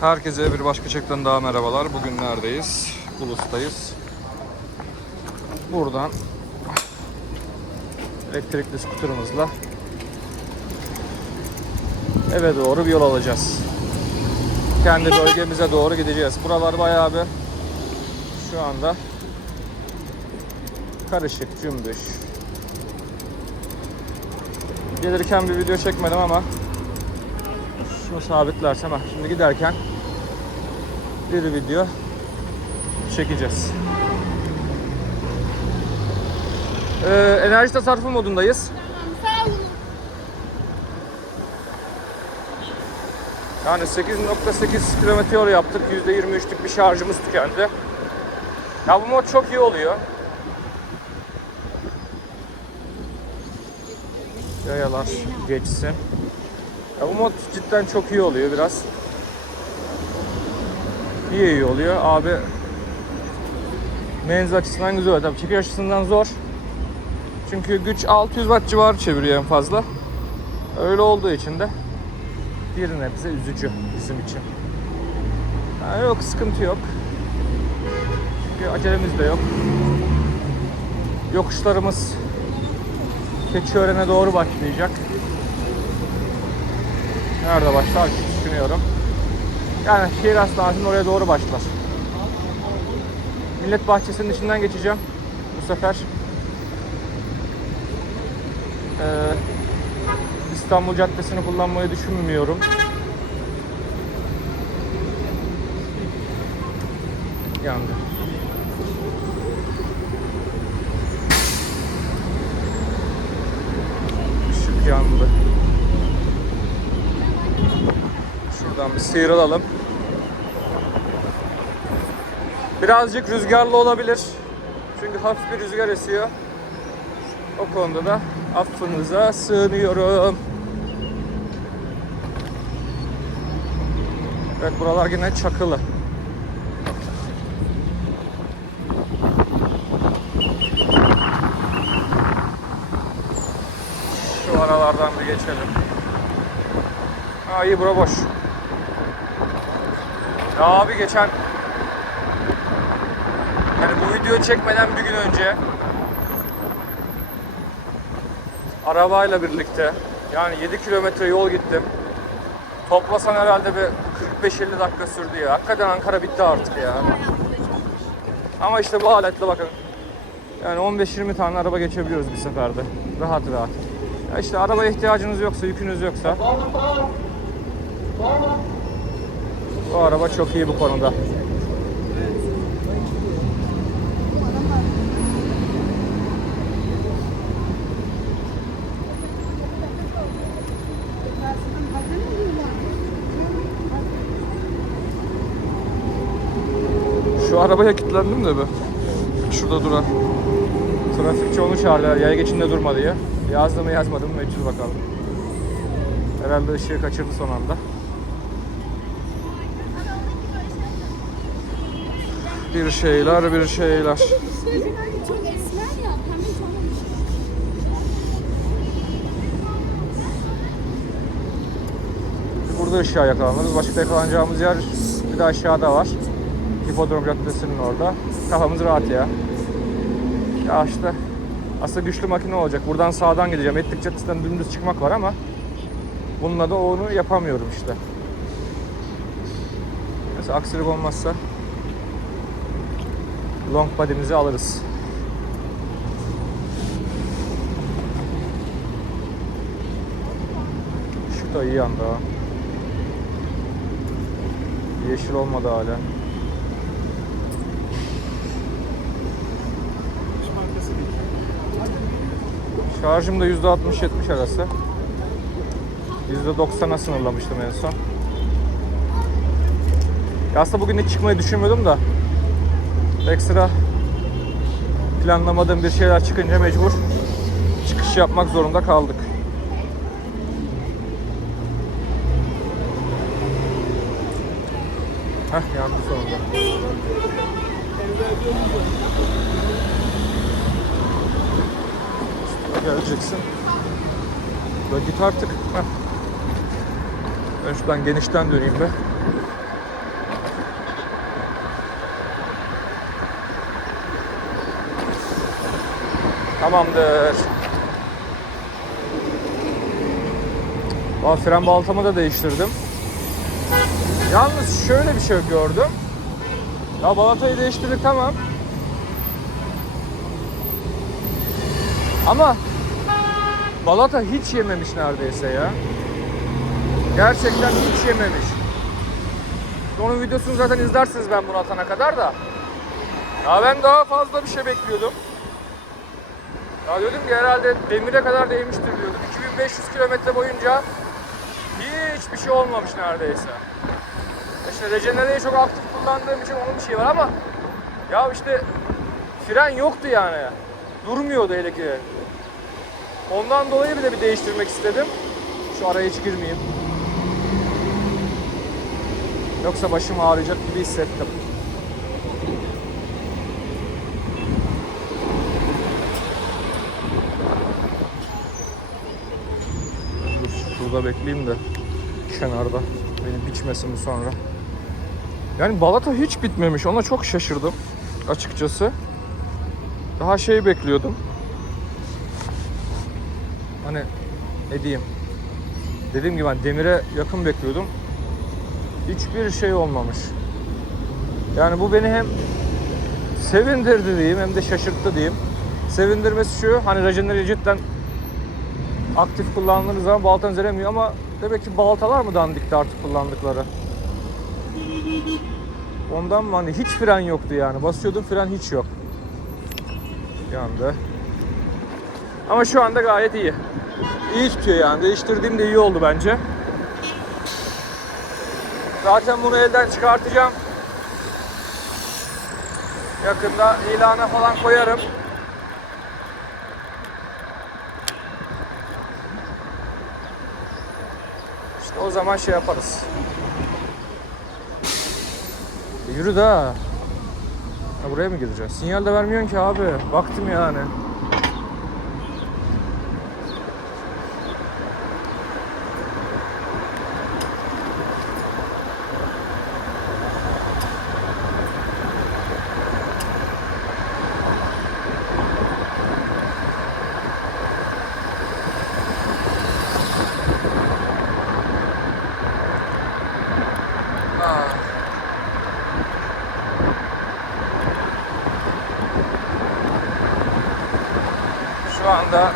Herkese bir başka çekten daha merhabalar. Bugün neredeyiz? Ulus'tayız. Buradan elektrikli skuterımızla eve doğru bir yol alacağız. Kendi bölgemize doğru gideceğiz. Buralar bayağı bir şu anda karışık, cümbüş. Gelirken bir video çekmedim ama şunu sabitlersem şimdi giderken bir video çekeceğiz. Ee, enerji tasarrufu modundayız. Yani 8.8 kilometre yol yaptık. %23'lük bir şarjımız tükendi. Ya bu mod çok iyi oluyor. Yayalar geçsin. Ya bu mod cidden çok iyi oluyor biraz. İyi iyi oluyor. Abi menzil açısından güzel oluyor. Tabii çekiş açısından zor. Çünkü güç 600 watt civarı çeviriyor en fazla. Öyle olduğu için de bir nebze üzücü bizim için. Yani yok sıkıntı yok. Çünkü acelemiz de yok. Yokuşlarımız Keçiören'e doğru başlayacak. Nerede başlar düşünüyorum. Yani şehir hastanesinin oraya doğru başlar. Millet bahçesinin içinden geçeceğim bu sefer. Ee, İstanbul Caddesi'ni kullanmayı düşünmüyorum. Yandı. Işık yandı. Şuradan bir sıyrılalım. Birazcık rüzgarlı olabilir. Çünkü hafif bir rüzgar esiyor. O konuda da affınıza sığınıyorum. Evet buralar yine çakılı. Şu aralardan bir geçelim. Ha iyi bura boş. Ya abi geçen yani bu videoyu çekmeden bir gün önce arabayla birlikte yani 7 kilometre yol gittim. Toplasan herhalde bir 45-50 dakika sürdü ya. Hakikaten Ankara bitti artık ya. Ama işte bu aletle bakın. Yani 15-20 tane araba geçebiliyoruz bir seferde. Rahat rahat. Ya işte arabaya ihtiyacınız yoksa, yükünüz yoksa. Bu araba çok iyi bu konuda. Şu arabaya kilitlendim de be. Şurada duran. Trafikçi onu çağırdılar. Yaya geçinde durma diye. Yazdı mı yazmadı mı meçhul bakalım. Herhalde ışığı kaçırdı son anda. Bir şeyler bir şeyler. Burada ışığa yakalanırız. Başka yakalanacağımız yer bir de aşağıda var. Hipodrom Caddesi'nin orada. Kafamız rahat ya. Ya işte aslında güçlü makine olacak. Buradan sağdan gideceğim. Etlik Caddesi'nden dümdüz çıkmak var ama bununla da onu yapamıyorum işte. Mesela aksilik olmazsa long body'mizi alırız. Işık da iyi yandı ha. Yeşil olmadı hala. Şarjım da %60-70 arası. %90'a sınırlamıştım en son. Ya aslında bugün hiç çıkmayı düşünmüyordum da ekstra planlamadığım bir şeyler çıkınca mecbur çıkış yapmak zorunda kaldık. Heh yandı sonunda. Geleceksin. Böyle git artık. Heh. Ben şuradan genişten döneyim be. Tamamdır. Aa, fren baltamı da değiştirdim. Yalnız şöyle bir şey gördüm. Ya balatayı değiştirdik tamam. Ama balata hiç yememiş neredeyse ya. Gerçekten hiç yememiş. Onun videosunu zaten izlersiniz ben bunu atana kadar da. Ya ben daha fazla bir şey bekliyordum. Ya diyordum ki herhalde demire kadar değmiştir diyordum. 2500 kilometre boyunca hiçbir şey olmamış neredeyse. İşte rejenereyi çok aktif kullandığım için onun bir şeyi var ama ya işte fren yoktu yani. Durmuyordu hele ki. Ondan dolayı bir de bir değiştirmek istedim. Şu araya hiç girmeyeyim. Yoksa başım ağrıyacak gibi hissettim. Dur şurada bekleyeyim de kenarda beni biçmesin sonra. Yani balata hiç bitmemiş. Ona çok şaşırdım açıkçası. Daha şey bekliyordum. Hani ne diyeyim? Dediğim gibi ben demire yakın bekliyordum. Hiçbir şey olmamış. Yani bu beni hem sevindirdi diyeyim hem de şaşırttı diyeyim. Sevindirmesi şu hani rejeneri cidden aktif kullandığınız zaman baltanız eremiyor ama demek ki baltalar mı dandikti artık kullandıkları. Ondan mı hani hiç fren yoktu yani. Basıyordum fren hiç yok. Yandı. Ama şu anda gayet iyi. İyi tutuyor yani. Değiştirdiğim de iyi oldu bence. Zaten bunu elden çıkartacağım. Yakında ilana falan koyarım. O zaman şey yaparız. Yürü daha. Ha, buraya mı gireceğiz? Sinyal de vermiyorsun ki abi. Baktım yani. Ah. Şu anda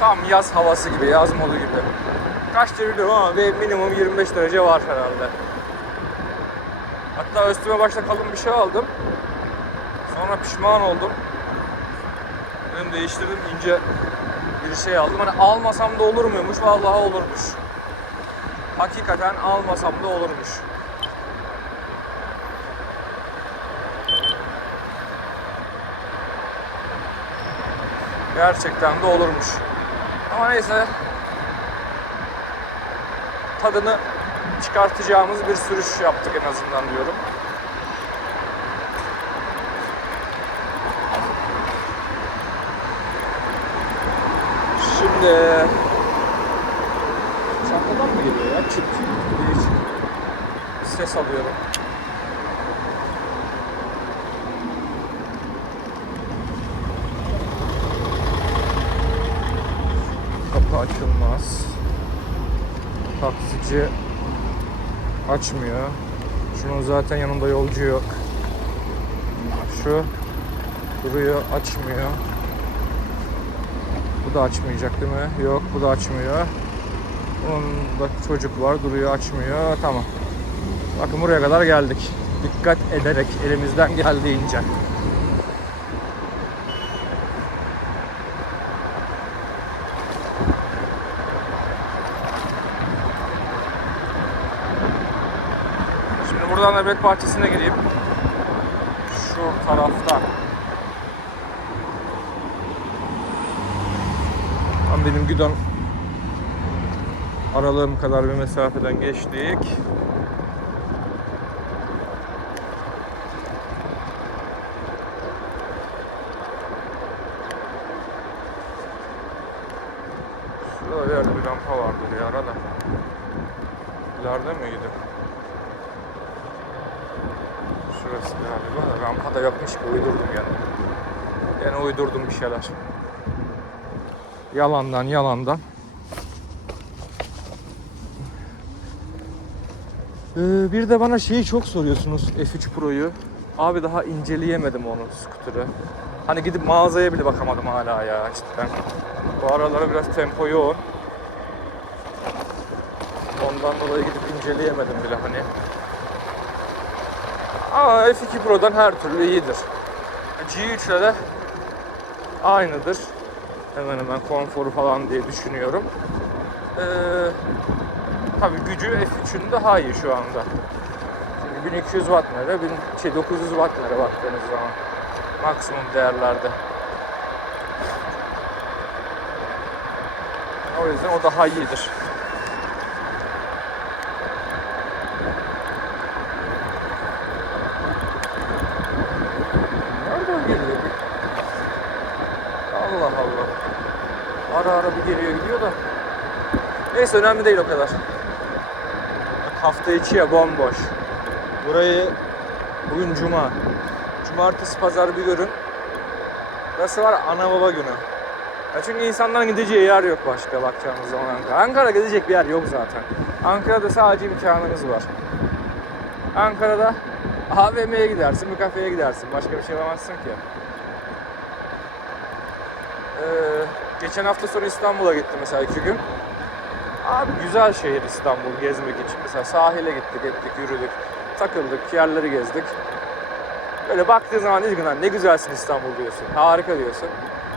tam yaz havası gibi, yaz modu gibi. Kaç derece ama bir minimum 25 derece var herhalde. Hatta üstüme başta kalın bir şey aldım. Sonra pişman oldum. Dedim değiştirdim ince bir şey aldım. Hani almasam da olur muymuş? Vallahi olurmuş. Hakikaten almasam da olurmuş. Gerçekten de olurmuş. Ama neyse. Tadını çıkartacağımız bir sürüş yaptık en azından diyorum. Şimdi Çantadan mı geliyor ya? Diye hiç ses alıyorum. Açılmaz. Taksici açmıyor. Şunun zaten yanında yolcu yok. Şu duruyor açmıyor. Bu da açmayacak değil mi? Yok bu da açmıyor. Bunda çocuk var duruyor açmıyor. Tamam. Bakın buraya kadar geldik. Dikkat ederek elimizden geldiğince. Şimdi buradan Devlet Bahçesi'ne gireyim. Şu taraftan. Tam benim gidon aralığım kadar bir mesafeden geçtik. Şurada bir yerde bir rampa vardı bir ara da. İleride miydi? Şurası galiba. Rampada yokmuş ki uydurdum yani. Yani uydurdum bir şeyler. Yalandan yalandan. Ee, bir de bana şeyi çok soruyorsunuz F3 Pro'yu. Abi daha inceleyemedim onu skuteri. Hani gidip mağazaya bile bakamadım hala ya cidden. Bu aralara biraz tempo yoğun. Ondan dolayı gidip inceleyemedim bile hani. Ama F2 Pro'dan her türlü iyidir. G3 ile de aynıdır. Hemen hemen konforu falan diye düşünüyorum. Ee, tabii gücü F3'ün daha iyi şu anda. Çünkü 1200 watt nere, 1000, şey 900 watt nere baktığınız zaman. Maksimum değerlerde. O yüzden o daha iyidir. Nereden geliyor bu? Allah Allah. Ara ara bir geliyor gidiyor da. Neyse önemli değil o kadar. Bak hafta içi ya bomboş. Burayı bugün cuma. Cumartesi pazar bir görün. Burası var ana baba günü. Ya çünkü insanların gideceği yer yok başka bakacağımız zaman Ankara. Ankara gidecek bir yer yok zaten. Ankara'da sadece imkanınız var. Ankara'da AVM'ye gidersin, bir kafeye gidersin. Başka bir şey yapamazsın ki. Ee, geçen hafta sonu İstanbul'a gittim mesela iki gün. Abi güzel şehir İstanbul gezmek için. Mesela sahile gittik, ettik, yürüdük, takıldık, yerleri gezdik. Böyle baktığın zaman "Lan ne güzelsin İstanbul diyorsun. Harika diyorsun.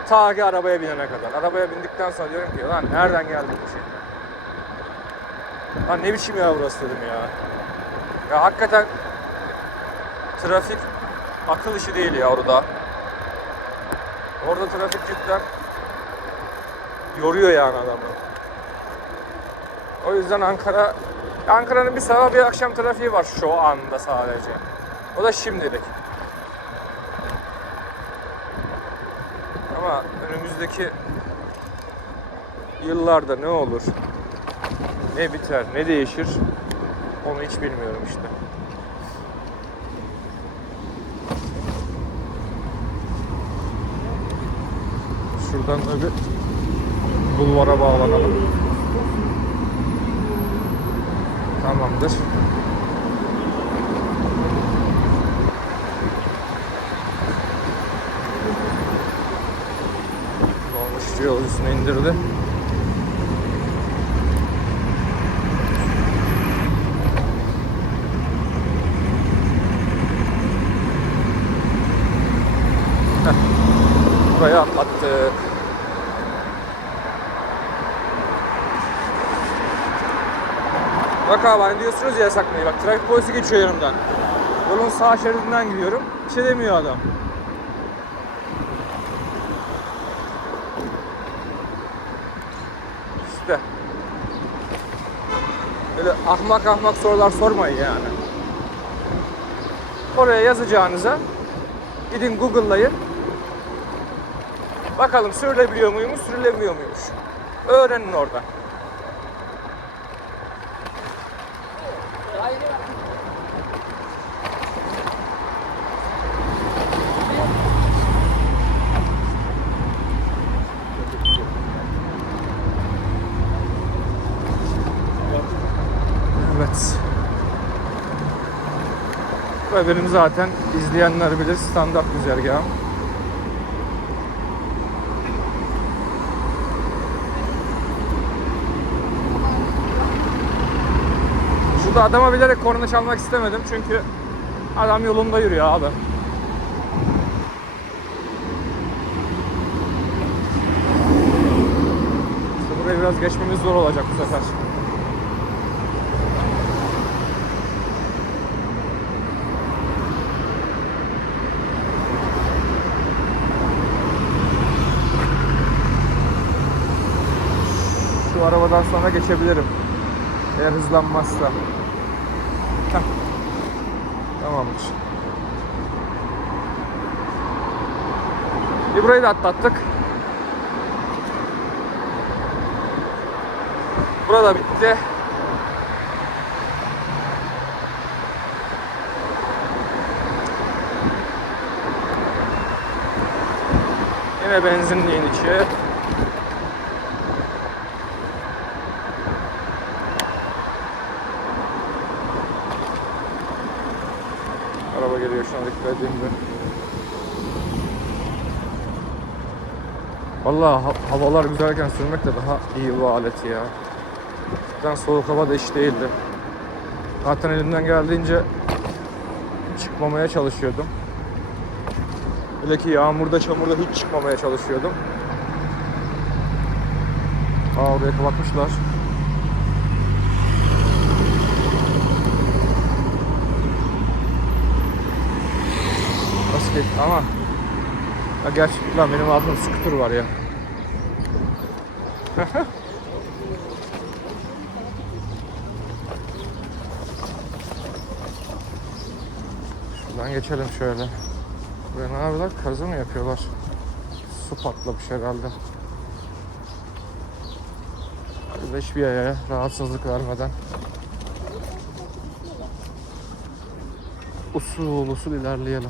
Ta ki arabaya binene kadar. Arabaya bindikten sonra diyorum ki lan nereden geldik bu şey? Lan ne biçim ya burası dedim ya. Ya hakikaten trafik akıl işi değil ya orada. Orada trafik cidden yoruyor yani adamı. O yüzden Ankara Ankara'nın bir sabah bir akşam trafiği var şu anda sadece. O da şimdilik. Ama önümüzdeki yıllarda ne olur, ne biter, ne değişir onu hiç bilmiyorum işte. Şuradan da bir bulvara bağlanalım. Tamamdır. Dolmuş yolcusunu indirdi. Heh. Buraya atlattık. Abi hani diyorsunuz ya yasaklayı bak trafik polisi geçiyor yanımdan. Yolun sağ şeridinden gidiyorum. Bir şey demiyor adam. İşte. Böyle ahmak ahmak sorular sormayın yani. Oraya yazacağınıza gidin Google'layın. Bakalım sürülebiliyor muymuş, sürülemiyor muymuş. Öğrenin orada. Evet. Bu benim zaten izleyenler bilir standart güzergahım. Şurada adama bilerek korna çalmak istemedim çünkü adam yolunda yürüyor abi. Burayı biraz geçmemiz zor olacak bu sefer. Buradan sonra geçebilirim. Eğer hızlanmazsa. Heh. Tamamdır. E burayı da atlattık. Burada bitti. Yine benzinliğin içi. Şu an dikkat edeyim de. Vallahi ha- havalar güzelken sürmek de daha iyi bu aleti ya. Cidden soğuk hava da iş değildi. Zaten elimden geldiğince çıkmamaya çalışıyordum. Hele ki yağmurda çamurda hiç çıkmamaya çalışıyordum. Aa oraya kapatmışlar. Ki ama ya gerçi benim altımda scooter var ya. Şuradan geçelim şöyle. Buraya ne yapıyorlar? Kazı mı yapıyorlar? Su patlamış herhalde. De hiçbir yere rahatsızlık vermeden usul usul ilerleyelim.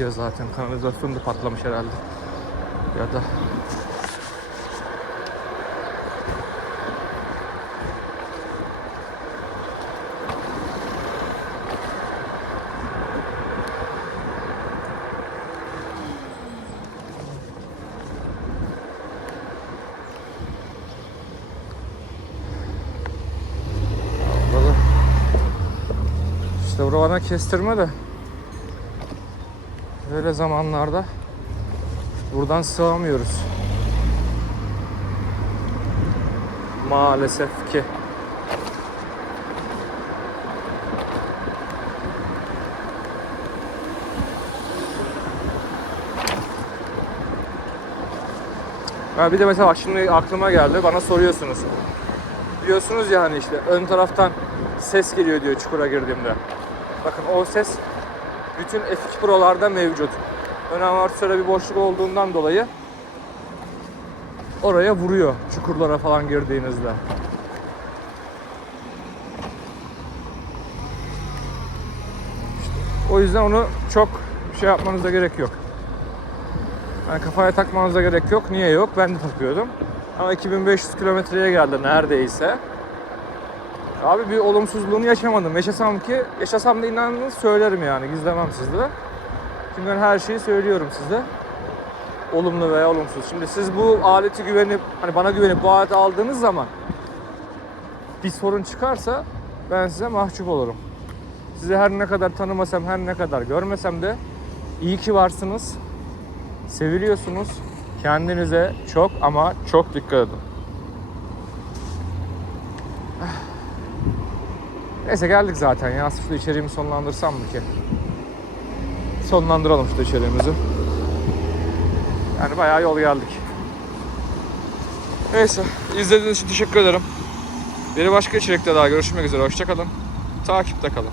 Kokuyor zaten. Kanalizasyon da patlamış herhalde. Ya da işte bura bana kestirme de Böyle zamanlarda buradan sığamıyoruz. Maalesef ki. Ha bir de mesela şimdi aklıma geldi. Bana soruyorsunuz. Diyorsunuz ya hani işte ön taraftan ses geliyor diyor çukura girdiğimde. Bakın o ses bütün F2 Pro'larda mevcut. Ön amortisöre bir boşluk olduğundan dolayı oraya vuruyor çukurlara falan girdiğinizde. O yüzden onu çok şey yapmanıza gerek yok. Yani kafaya takmanıza gerek yok. Niye yok? Ben de takıyordum. Ama 2500 kilometreye geldi neredeyse. Abi bir olumsuzluğunu yaşamadım. Yaşasam ki, yaşasam da inanın söylerim yani. Gizlemem sizde. Çünkü ben her şeyi söylüyorum size. Olumlu veya olumsuz. Şimdi siz bu aleti güvenip, hani bana güvenip bu aleti aldığınız zaman bir sorun çıkarsa ben size mahcup olurum. Sizi her ne kadar tanımasam, her ne kadar görmesem de iyi ki varsınız. Seviliyorsunuz. Kendinize çok ama çok dikkat edin. Neyse geldik zaten ya. Şu içeriğimi sonlandırsam mı ki? Sonlandıralım şu içeriğimizi. Yani bayağı yol geldik. Neyse. izlediğiniz için teşekkür ederim. Bir başka içerikte daha görüşmek üzere. Hoşçakalın. Takipte kalın.